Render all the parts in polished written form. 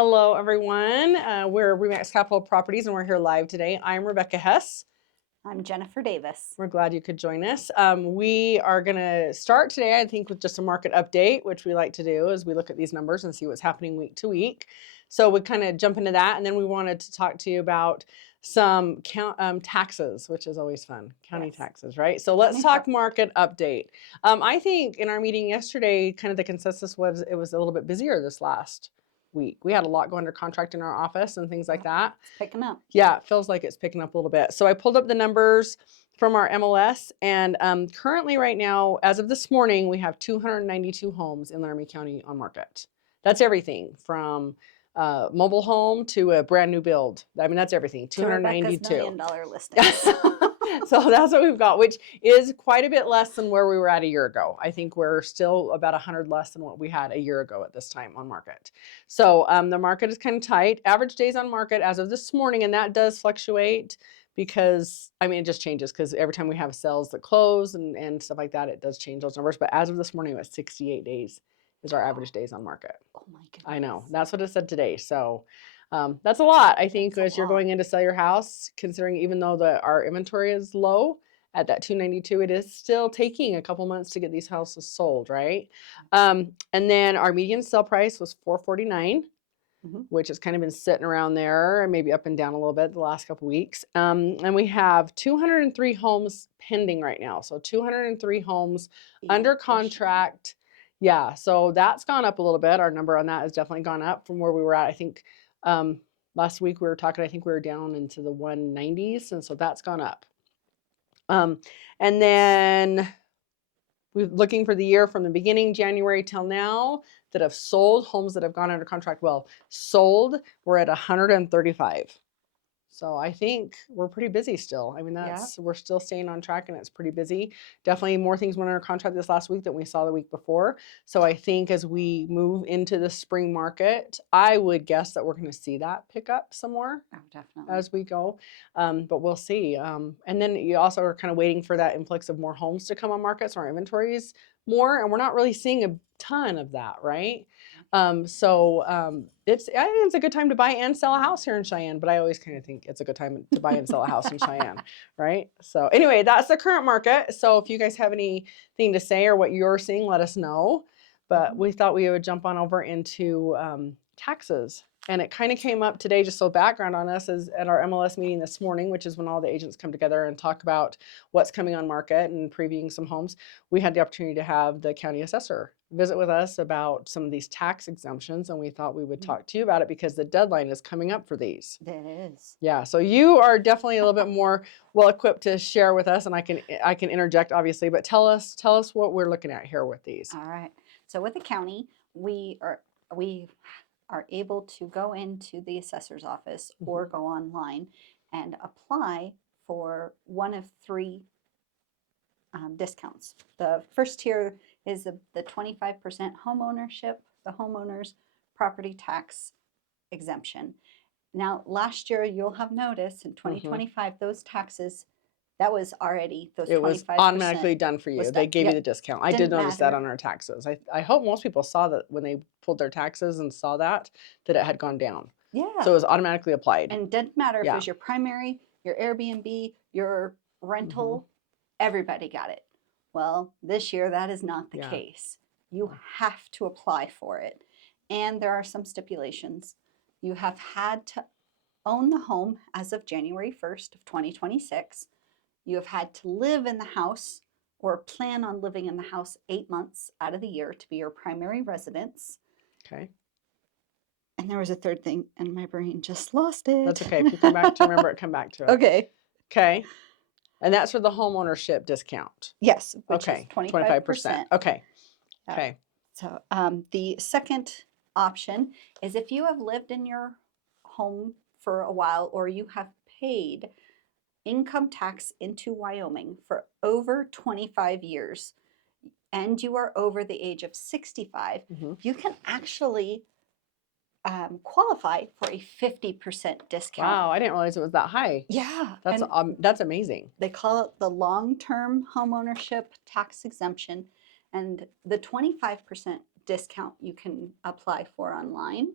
Hello, everyone. We're REMAX Capital Properties, and we're here live today. I'm Rebecca Hess. I'm Jennifer Davis. We're glad you could join us. We are going to start today, I think, with just a market update, which we like to do as we look at these numbers and see what's happening week to week. So we kind of jump into that, and then we wanted to talk to you about some taxes, which is always fun, county taxes, right? So let's talk market update. I think in our meeting yesterday, kind of the consensus was it was a little bit busier this last week. We had a lot go under contract in our office and things like that. It's picking up. Yeah, it feels like it's picking up a little bit. So I pulled up the numbers from our MLS, and currently right now, as of this morning, we have 292 homes in Laramie County on market. That's everything from mobile home to a brand new build. I mean, that's everything. 292. To Rebecca's $1 million listings. So that's what we've got, which is quite a bit less than where we were at a year ago. I think we're still about 100 less than what we had a year ago at this time on market. So the market is kind of tight. Average days on market as of this morning, and that does fluctuate because, I mean, it just changes because every time we have sales that close and stuff like that, it does change those numbers. But as of this morning, it was 68 days is our average days on market. Oh my goodness. I know. That's what it said today. So that's a lot, I think, as you're going in to sell your house, considering even though our inventory is low at that 292, it is still taking a couple months to get these houses sold, right? And then our median sale price was $449, which has kind of been sitting around there and maybe up and down a little bit the last couple weeks. And we have 203 homes pending right now. So 203 homes under contract. Yeah, so that's gone up a little bit. Our number on that has definitely gone up from where we were at. I think last week we were talking, I think we were down into the 190s, and so that's gone up. And then we're looking for the year from the beginning, January till now, that have sold, homes that have gone under contract, sold, we're at 135. So I think we're pretty busy still. I mean, we're still staying on track and it's pretty busy. Definitely more things went under contract this last week than we saw the week before. So I think as we move into the spring market, I would guess that we're going to see that pick up some more. Oh, definitely. As we go. But we'll see. And then you also are kind of waiting for that influx of more homes to come on market. So our inventory is more, and we're not really seeing a ton of that, right? I think it's a good time to buy and sell a house here in Cheyenne, but I always kind of think it's a good time to buy and sell a house in Cheyenne, right? So anyway, that's the current market. So if you guys have anything to say or what you're seeing, let us know. But we thought we would jump on over into taxes. And it kind of came up today, just so background on us, is at our MLS meeting this morning, which is when all the agents come together and talk about what's coming on market and previewing some homes. We had the opportunity to have the county assessor visit with us about some of these tax exemptions, and we thought we would talk to you about it because the deadline is coming up for these. It is. Yeah, so you are definitely a little bit more well equipped to share with us, and I can interject obviously, but tell us what we're looking at here with these. All right. So with the county, we are able to go into the assessor's office or go online and apply for one of three discounts. The first tier is the 25% home ownership, the homeowners property tax exemption. Now, last year, you'll have noticed in 2025, those taxes, that was already those 25%. It was automatically done for you. They gave you the discount. I did notice that on our taxes. I hope most people saw that when they pulled their taxes and saw that it had gone down. Yeah. So it was automatically applied. And it didn't matter if it was your primary, your Airbnb, your rental, everybody got it. Well, this year, that is not the case. You have to apply for it. And there are some stipulations. You have had to own the home as of January 1st of 2026. You have had to live in the house or plan on living in the house 8 months out of the year to be your primary residence. Okay. And there was a third thing, and my brain just lost it. That's okay. If you come back to remember it, come back to it. Okay. Okay. And that's for the home ownership discount. Yes, which is 25%. Okay. Okay. So the second option is if you have lived in your home for a while or you have paid income tax into Wyoming for over 25 years and you are over the age of 65, you can actually qualify for a 50% discount. Wow, I didn't realize it was that high. Yeah. That's amazing. They call it the long-term homeownership tax exemption, and the 25% discount you can apply for online.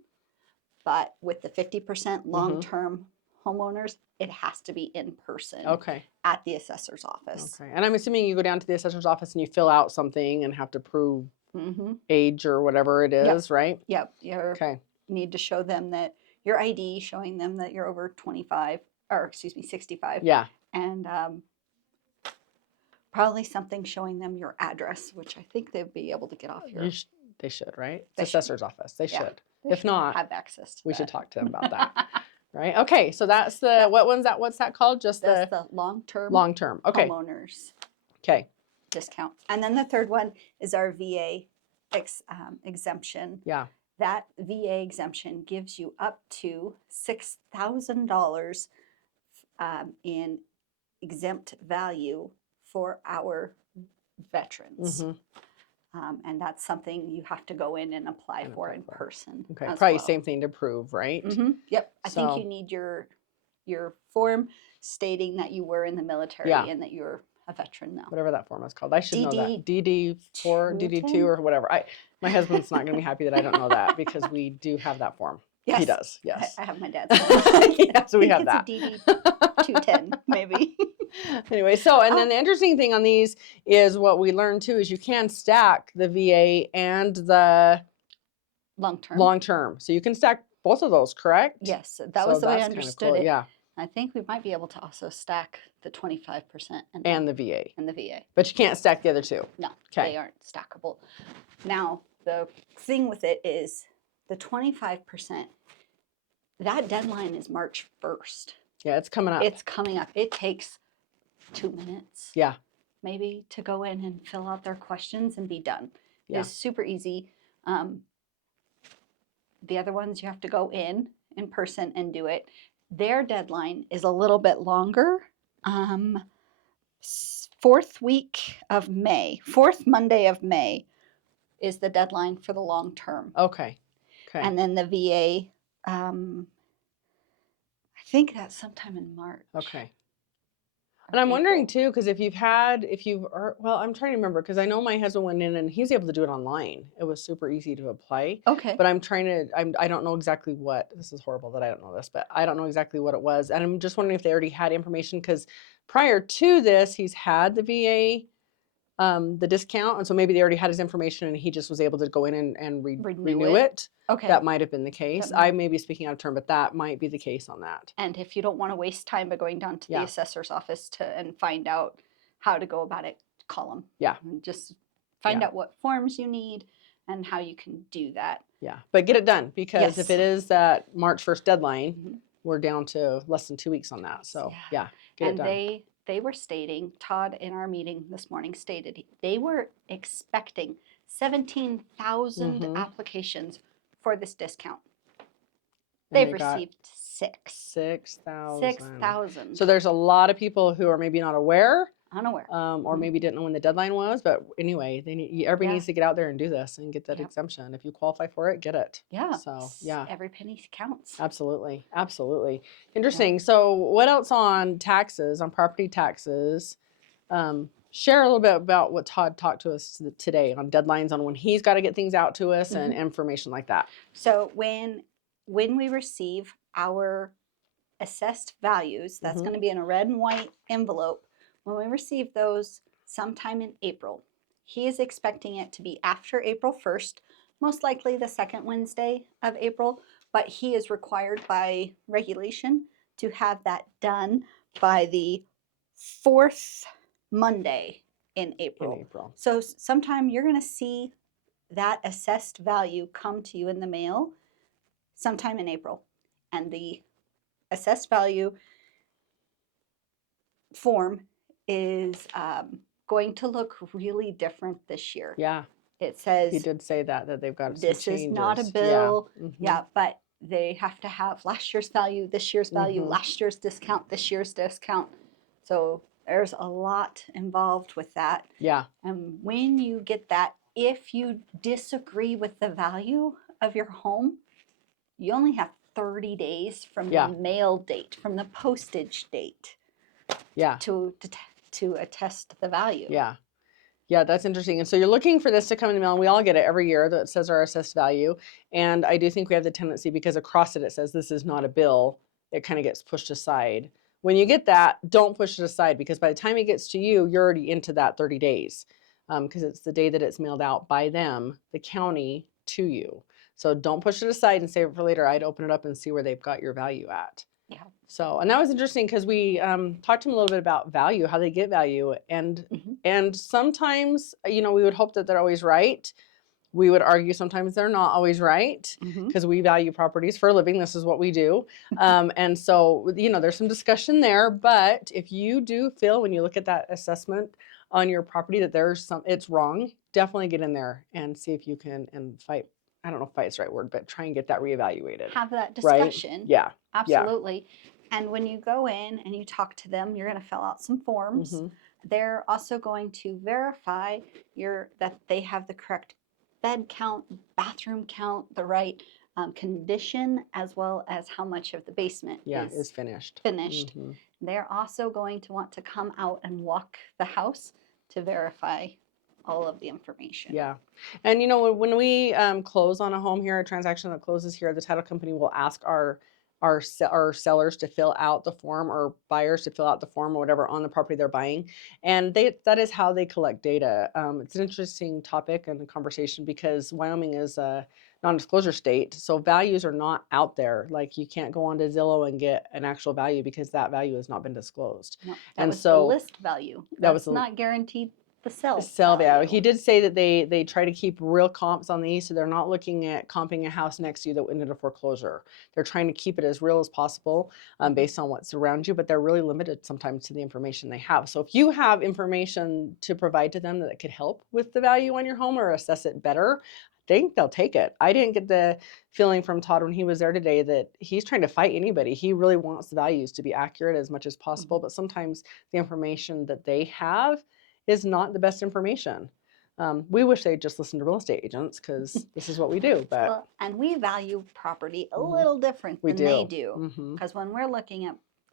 But with the 50% long-term homeowners, it has to be in person Okay. at the assessor's office. Okay. And I'm assuming you go down to the assessor's office and you fill out something and have to prove age or whatever it is, right? Yep. You need to show them that your ID, showing them that you're over 25, or excuse me, 65. Yeah. And probably something showing them your address, which I think they'd be able to get off your. They should, right? They It's assessor's office. They should. They If should not, have access to we that. should talk to them about that. Right? Okay. So that's the, what's that called? Just That's the long-term Okay. homeowners Okay. discount. And then the third one is our VA exemption. Yeah. That VA exemption gives you up to $6,000 in exempt value for our veterans. And that's something you have to go in and apply for in person. Okay, as probably well. same thing to prove, right? Yep. I think you need your form stating that you were in the military and that you're a veteran now. Whatever that form is called. I should know that. DD4, DD2 or whatever. My husband's not going to be happy that I don't know that because we do have that form. Yes. He does, yes. I have my dad's form. Yeah, so we have that. It's a DD210 maybe. Anyway, so, and then the interesting thing on these is what we learned too is you can stack the VA and the long term. So you can stack both of those, correct? Yes, that was the way I understood it. Yeah. I think we might be able to also stack the 25% and the VA. And the VA. But you can't stack the other two. No, they aren't stackable. Now, the thing with it is the 25%, that deadline is March 1st. Yeah, it's coming up. It's coming up. It takes 2 minutes. Yeah. Maybe to go in and fill out their questions and be done. Yeah. It's super easy. The other ones you have to go in person and do it. Their deadline is a little bit longer. 4th Monday of May is the deadline for the long term. Okay. And then the VA, I think that's sometime in March. Okay. And I'm wondering too, because I'm trying to remember, because I know my husband went in and he's able to do it online. It was super easy to apply. Okay. But I don't know exactly this is horrible that I don't know this, but I don't know exactly what it was. And I'm just wondering if they already had information, because prior to this, he's had the VA, the discount. And so maybe they already had his information and he just was able to go in and renew it. Okay. That might have been the case. I may be speaking out of turn, but that might be the case on that. And if you don't want to waste time by going down to the assessor's office and find out how to go about it, call them. Yeah. And just find out what forms you need and how you can do that. Yeah. But get it done, because if it is that March 1st deadline, we're down to less than 2 weeks on that. So get it done. They were stating, Todd in our meeting this morning stated, they were expecting 17,000 applications for this discount. They've received 6,000. 6,000. So there's a lot of people who are maybe not aware, unaware, or maybe didn't know when the deadline was. But anyway, everybody needs to get out there and do this and get that exemption. If you qualify for it, get it. Yeah. So every penny counts. Absolutely, absolutely. Interesting. So what else on taxes, on property taxes? Share a little bit about what Todd talked to us today on deadlines, on when he's got to get things out to us and information like that. So when we receive our assessed values, that's going to be in a red and white envelope. When we receive those sometime in April, he is expecting it to be after April 1st, most likely the second Wednesday of April, but he is required by regulation to have that done by the 4th Monday in April. So sometime you're going to see that assessed value come to you in the mail sometime in April. And the assessed value form is going to look really different this year. Yeah. It says, he did say that they've got some this changes. is not a bill. Yeah, but they have to have last year's value, this year's value, last year's discount, this year's discount. So there's a lot involved with that. Yeah. And when you get that, if you disagree with the value of your home, you only have 30 days from the mail date, from the postage date, to attest the value. Yeah. Yeah, that's interesting. And so you're looking for this to come in the mail, and we all get it every year that says our assessed value. And I do think we have the tendency, because across it says this is not a bill, it kind of gets pushed aside. When you get that, don't push it aside, because by the time it gets to you, you're already into that 30 days, because it's the day that it's mailed out by them, the county, to you. So don't push it aside and save it for later. I'd open it up and see where they've got your value at. Yeah. So, and that was interesting because we talked to them a little bit about value, how they get value, and sometimes, we would hope that they're always right. We would argue sometimes they're not always right, because we value properties for a living. This is what we do, and so there's some discussion there. But if you do feel, when you look at that assessment on your property, that it's wrong, definitely get in there and see if you can and fight. I don't know if fight's the right word, but try and get that reevaluated. Have that Right? discussion. Yeah. Absolutely. And when you go in and you talk to them, you're going to fill out some forms. They're also going to verify that they have the correct bed count, bathroom count, the right condition, as well as how much of the basement is finished. They're also going to want to come out and walk the house to verify all of the information. Yeah. And when we close on a home here, a transaction that closes here, the title company will ask our sellers to fill out the form, or buyers to fill out the form or whatever on the property they're buying. And that is how they collect data. It's an interesting topic and a conversation, because Wyoming is a non-disclosure state. So values are not out there. Like, you can't go onto Zillow and get an actual value, because that value has not been disclosed. No, that was the list value. That's not guaranteed the sell value. He did say that they try to keep real comps on these, so they're not looking at comping a house next to you that went into foreclosure. They're trying to keep it as real as possible, based on what's around you, but they're really limited sometimes to the information they have. So if you have information to provide to them that could help with the value on your home or assess it better, I think they'll take it. I didn't get the feeling from Todd when he was there today that he's trying to fight anybody. He really wants the values to be accurate as much as possible, but sometimes the information that they have is not the best information. We wish they'd just listen to real estate agents, because this is what we do. But and we value property a little different than they do, because when we're looking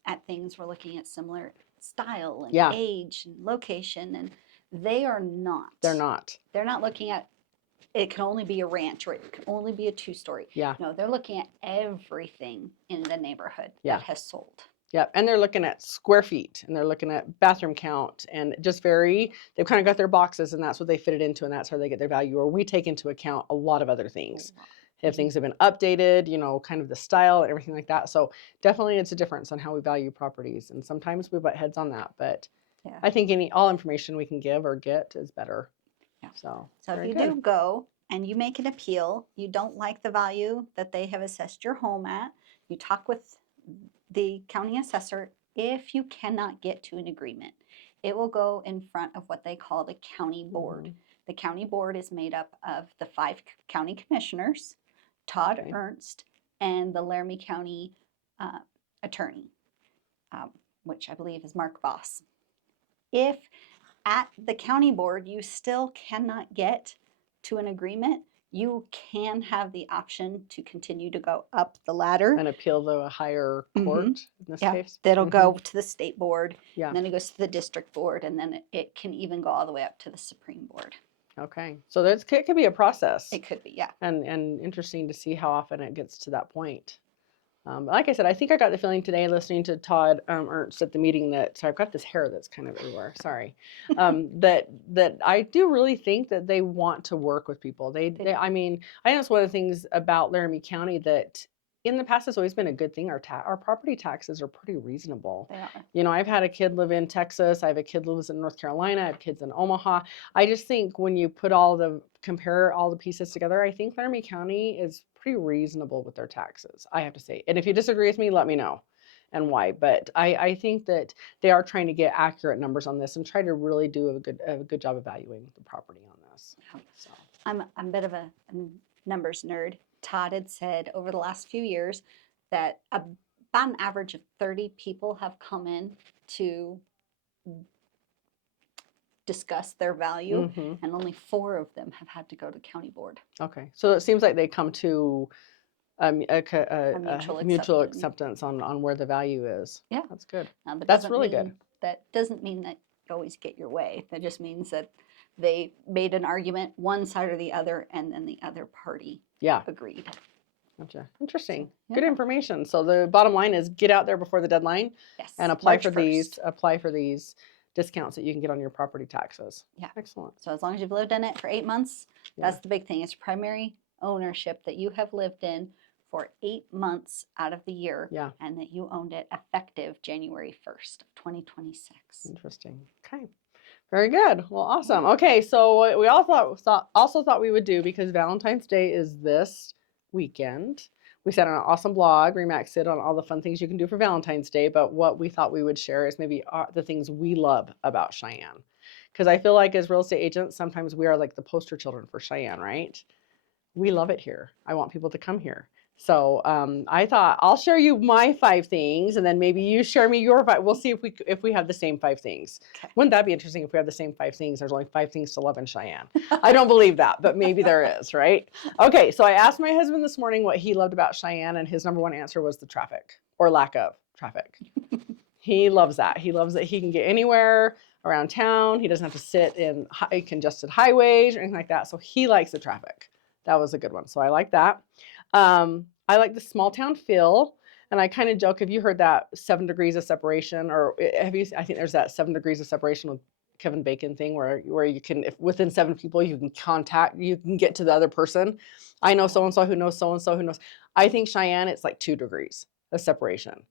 at things, we're looking at similar style and age and location, and they are not. They're not. They're not looking at it can only be a ranch, or it can only be a 2-story. Yeah. No, they're looking at everything in the neighborhood that has sold. Yeah, and they're looking at square feet, and they're looking at bathroom count, and just they've kind of got their boxes, and that's what they fit it into, and that's how they get their value. Or we take into account a lot of other things. If things have been updated, kind of the style and everything like that. So definitely it's a difference on how we value properties, and sometimes we butt heads on that, but I think all information we can give or get is better. Yeah. So if you do go and you make an appeal, you don't like the value that they have assessed your home at, you talk with the county assessor. If you cannot get to an agreement, it will go in front of what they call the county board. The county board is made up of the 5 county commissioners, Todd Ernst, and the Laramie County attorney, which I believe is Mark Voss. If at the county board you still cannot get to an agreement, you can have the option to continue to go up the ladder and appeal to a higher court in this case. That'll go to the state board, and then it goes to the district board, and then it can even go all the way up to the Supreme Board. Okay, so it could be a process. It could be, yeah. And interesting to see how often it gets to that point. Like I said, I think I got the feeling today, listening to Todd Ernst at the meeting, sorry, I've got this hair that's kind of everywhere. Sorry, that I do really think that they want to work with people. I mean, I know it's one of the things about Laramie County that in the past has always been a good thing. Our property taxes are pretty reasonable. They are. I've had a kid live in Texas. I have a kid who lives in North Carolina. I have kids in Omaha. I just think when you compare all the pieces together, I think Laramie County is pretty reasonable with their taxes, I have to say. And if you disagree with me, let me know and why. But I think that they are trying to get accurate numbers on this and try to really do a good job evaluating the property on this. So. I'm a bit of a numbers nerd. Todd had said over the last few years that about an average of 30 people have come in to discuss their value, and only 4 of them have had to go to county board. Okay, so it seems like they come to a mutual acceptance on where the value is. Yeah, that's good. But that's really good. That doesn't mean that you always get your way. That just means that they made an argument, one side or the other, and then the other party Yeah. agreed. Gotcha. Interesting. So, Good yeah. information. So the bottom line is get out there before the deadline Yes. and apply March for 1st. these discounts that you can get on your property taxes. Yeah. Excellent. So as long as you've lived in it for 8 months, that's the big thing. It's primary ownership that you have lived in for 8 months out of the year, Yeah. and that you owned it effective January 1st of 2026. Interesting. Okay. Very good. Well, awesome. Okay, so what we all thought we would do, because Valentine's Day is this weekend. We sat on an awesome blog, REMAX it, on all the fun things you can do for Valentine's Day. But what we thought we would share is maybe the things we love about Cheyenne, because I feel like as real estate agents, sometimes we are like the poster children for Cheyenne, right? We love it here. I want people to come here. So I thought I'll share you my 5 things, and then maybe you share me your 5. We'll see if we have the same 5 things. Okay. Wouldn't that be interesting if we have the same 5 things? There's only 5 things to love in Cheyenne. I don't believe that, but maybe there is, right? Okay, so I asked my husband this morning what he loved about Cheyenne, and his number 1 answer was the traffic, or lack of traffic. He loves that. He loves that he can get anywhere around town. He doesn't have to sit in congested highways or anything like that. So he likes the traffic. That was a good one. So I like that. I like the small town feel. And I kind of joke, have you heard that 7 degrees of separation, or I think there's that 7 degrees of separation with Kevin Bacon thing where you can, if within 7 people, you can get to the other person. I know so-and-so who knows so-and-so who knows. I think Cheyenne, it's like 2 degrees of separation.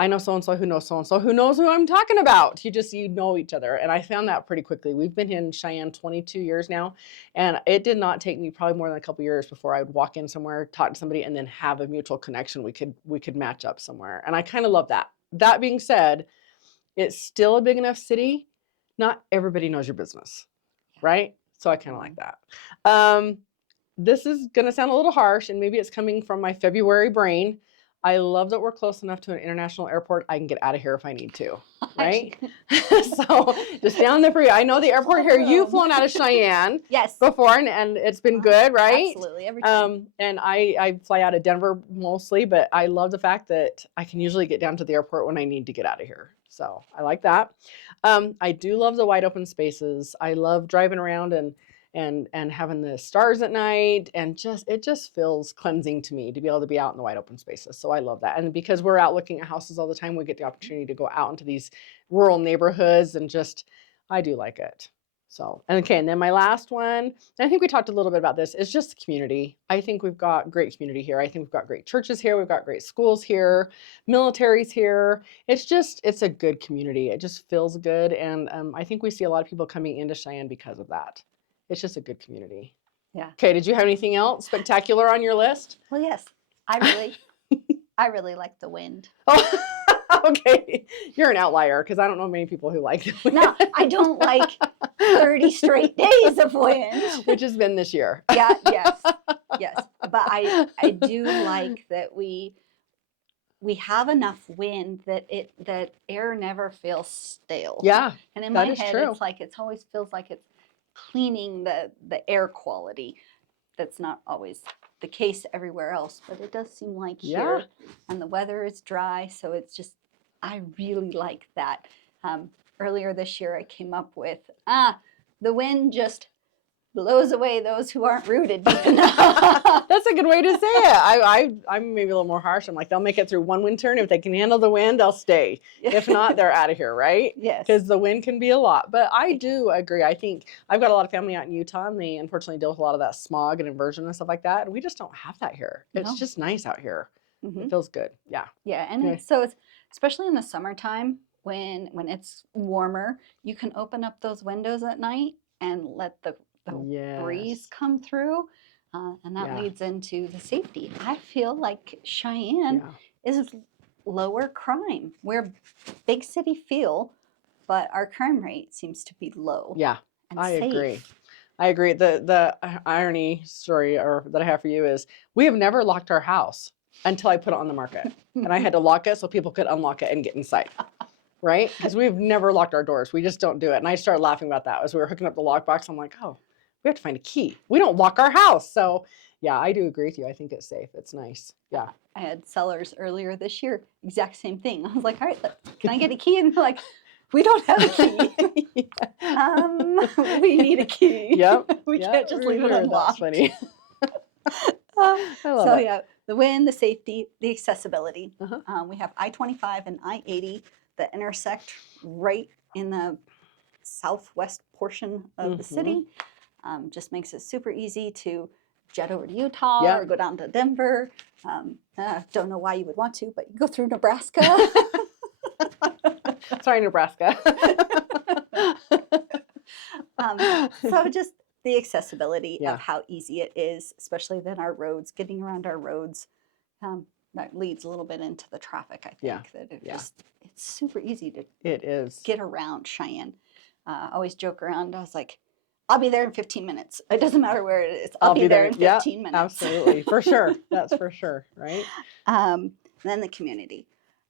I know so-and-so who knows so-and-so who knows who I'm talking about. You know each other. And I found that pretty quickly. We've been in Cheyenne 22 years now. And it did not take me probably more than a couple years before I would walk in somewhere, talk to somebody, and then have a mutual connection. We could match up somewhere. And I kind of love that. That being said, it's still a big enough city. Not everybody knows your business, right? So I kind of like that. This is going to sound a little harsh, and maybe it's coming from my February brain. I love that we're close enough to an international airport. I can get out of here if I need to, right? So just down there for you. I know the airport here. You've flown out of Cheyenne before, and it's been good, right? Absolutely, every time. And I fly out of Denver mostly, but I love the fact that I can usually get down to the airport when I need to get out of here. So I like that. I do love the wide open spaces. I love driving around and having the stars at night, and it just feels cleansing to me to be able to be out in the wide open spaces. So I love that. And because we're out looking at houses all the time, we get the opportunity to go out into these rural neighborhoods, and I do like it. So, and then my last one, and I think we talked a little bit about this, is just the community. I think we've got great community here. I think we've got great churches here. We've got great schools here, military's here. It's a good community. It just feels good. And I think we see a lot of people coming into Cheyenne because of that. It's just a good community. Yeah. Okay, did you have anything else spectacular on your list? Well, yes. I really like the wind. Oh, okay. You're an outlier, because I don't know many people who like the wind. No, I don't like 30 straight days of wind. Which has been this year. Yeah, yes. But I do like that we have enough wind that air never feels stale. Yeah. And in my head, true. it's like it always feels like it's cleaning the air quality. That's not always the case everywhere else, but it does seem like here. And the weather is dry, so it's just, I really like that. Earlier this year, I came up with, the wind just blows away those who aren't rooted deep enough. That's a good way to say it. I'm maybe a little more harsh. I'm like, they'll make it through one wind turn. If they can handle the wind, they'll stay. If not, they're out of here, right? Yes. Because the wind can be a lot. But I do agree. I think I've got a lot of family out in Utah, and they unfortunately deal with a lot of that smog and inversion and stuff like that. And we just don't have that here. It's just nice out here. Mm-hmm. It feels good. Yeah. Yeah. And so it's, especially in the summertime when it's warmer, you can open up those windows at night and let the breeze come through, and that leads into the safety. I feel like Cheyenne is lower crime. We're big city feel, but our crime rate seems to be low. Yeah, and I safe. agree. I agree. The irony story that I have for you is we have never locked our house until I put it on the market, and I had to lock it so people could unlock it and get inside. Right? Because we've never locked our doors. We just don't do it. And I started laughing about that as we were hooking up the lockbox. I'm like, oh, we have to find a key. We don't lock our house. So yeah, I do agree with you. I think it's safe. It's nice. Yeah. I had sellers earlier this year, exact same thing. I was like, all right, can I get a key? And they're like, we don't have a key. We need a key. Yep. We Yep, can't just for leave it sure. unlocked. That's funny. Um, I love so it. yeah, the wind, the safety, the accessibility. Uh-huh. We have I-25 and I-80 that intersect right in the southwest portion of the city. Just makes it super easy to jet over to Utah Yep. or go down to Denver. Don't know why you would want to, but you go through Nebraska. Sorry, Nebraska. So just the accessibility Yeah. of how easy it is, especially then our roads, getting around our roads. That leads a little bit into the traffic, I think. Yeah. That it Yeah. just, it's super easy to It is. get around Cheyenne. I always joke around. I was like, I'll be there in 15 minutes. It doesn't matter where it is. I'll be there in 15 minutes. Absolutely. For sure. That's for sure. Right? And then the community.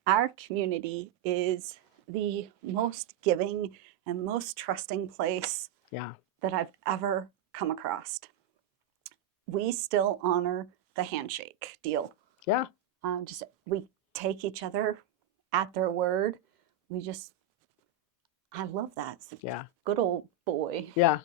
Our community is the most giving and most trusting place Yeah. that I've ever come across. We still honor the handshake deal. Yeah. We take each other at their word. I love that. It's a Yeah. good old boy. Yeah.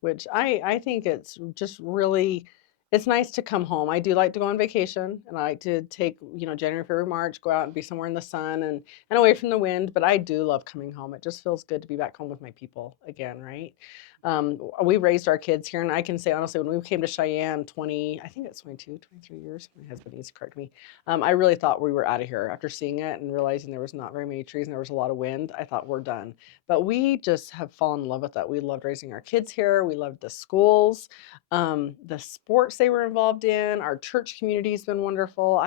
Which I think it's just really, it's nice to come home. I do like to go on vacation, and I like to take, January, February, March, go out and be somewhere in the sun and away from the wind. But I do love coming home. It just feels good to be back home with my people again, right? We raised our kids here, and I can say honestly, when we came to Cheyenne 20, I think it's 22, 23 years, my husband needs to correct me. I really thought we were out of here after seeing it and realizing there was not very many trees and there was a lot of wind. I thought we're done. But we just have fallen in love with that. We loved raising our kids here. We loved the schools, the sports they were involved in. Our church community has been wonderful.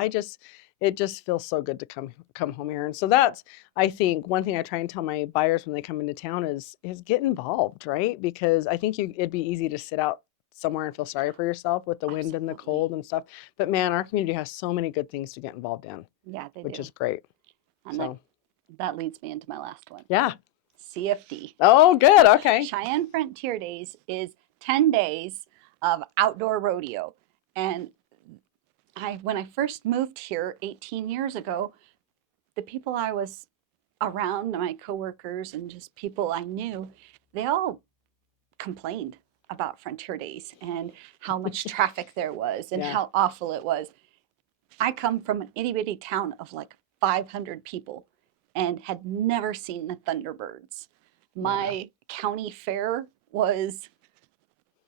It just feels so good to come home here. And so that's, I think, one thing I try and tell my buyers when they come into town is get involved, right? Because I think it'd be easy to sit out somewhere and feel sorry for yourself with the wind and the cold and stuff. But man, our community has so many good things to get involved in. Yeah, they which do. is great. And So that leads me into my last one. yeah. CFD. Oh, good. Okay. Cheyenne Frontier Days is 10 days of outdoor rodeo. And when I first moved here 18 years ago, the people I was around, my coworkers and just people I knew, they all complained about Frontier Days and how much traffic there was and Yeah. how awful it was. I come from an itty bitty town of like 500 people and had never seen the Thunderbirds. My county fair was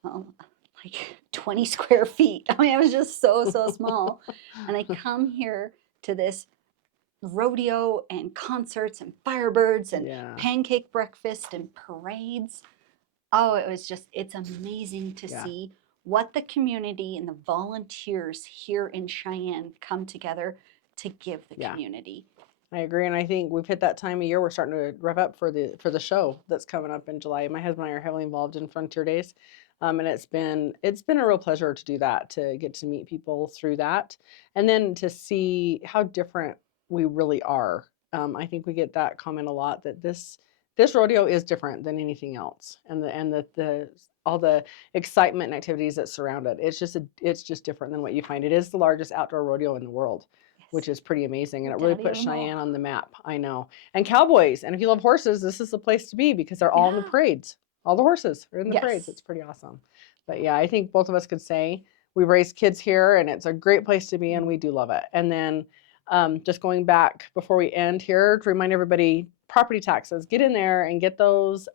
like 20 square feet. I mean, it was just so small. And I come here to this rodeo and concerts and Firebirds and Yeah. pancake breakfast and parades. Oh, it's amazing to Yeah. see what the community and the volunteers here in Cheyenne come together to give the Yeah. community. I agree, and I think we've hit that time of year. We're starting to rev up for the show that's coming up in July. My husband and I are heavily involved in Frontier Days, and it's been a real pleasure to do that, to get to meet people through that, and then to see how different we really are. I think we get that comment a lot, that this rodeo is different than anything else, and the all the excitement and activities that surround it. It's just different than what you find. It is the largest outdoor rodeo in the world, which is pretty amazing. And it really puts Cheyenne on the map. I know. And cowboys. And if you love horses, this is the place to be, because they're all in the parades. All the horses are in the parades. It's pretty awesome. But yeah, I think both of us could say we've raised kids here, and it's a great place to be, and we do love it. And then just going back before we end here to remind everybody, property taxes, get in there and get those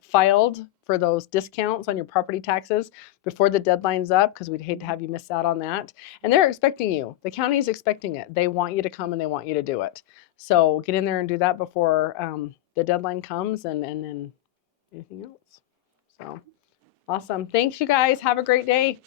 filed for those discounts on your property taxes before the deadline's up, because we'd hate to have you miss out on that. And they're expecting you. The county is expecting it. They want you to come and they want you to do it. So get in there and do that before the deadline comes, and then anything else. So awesome. Thanks, you guys. Have a great day.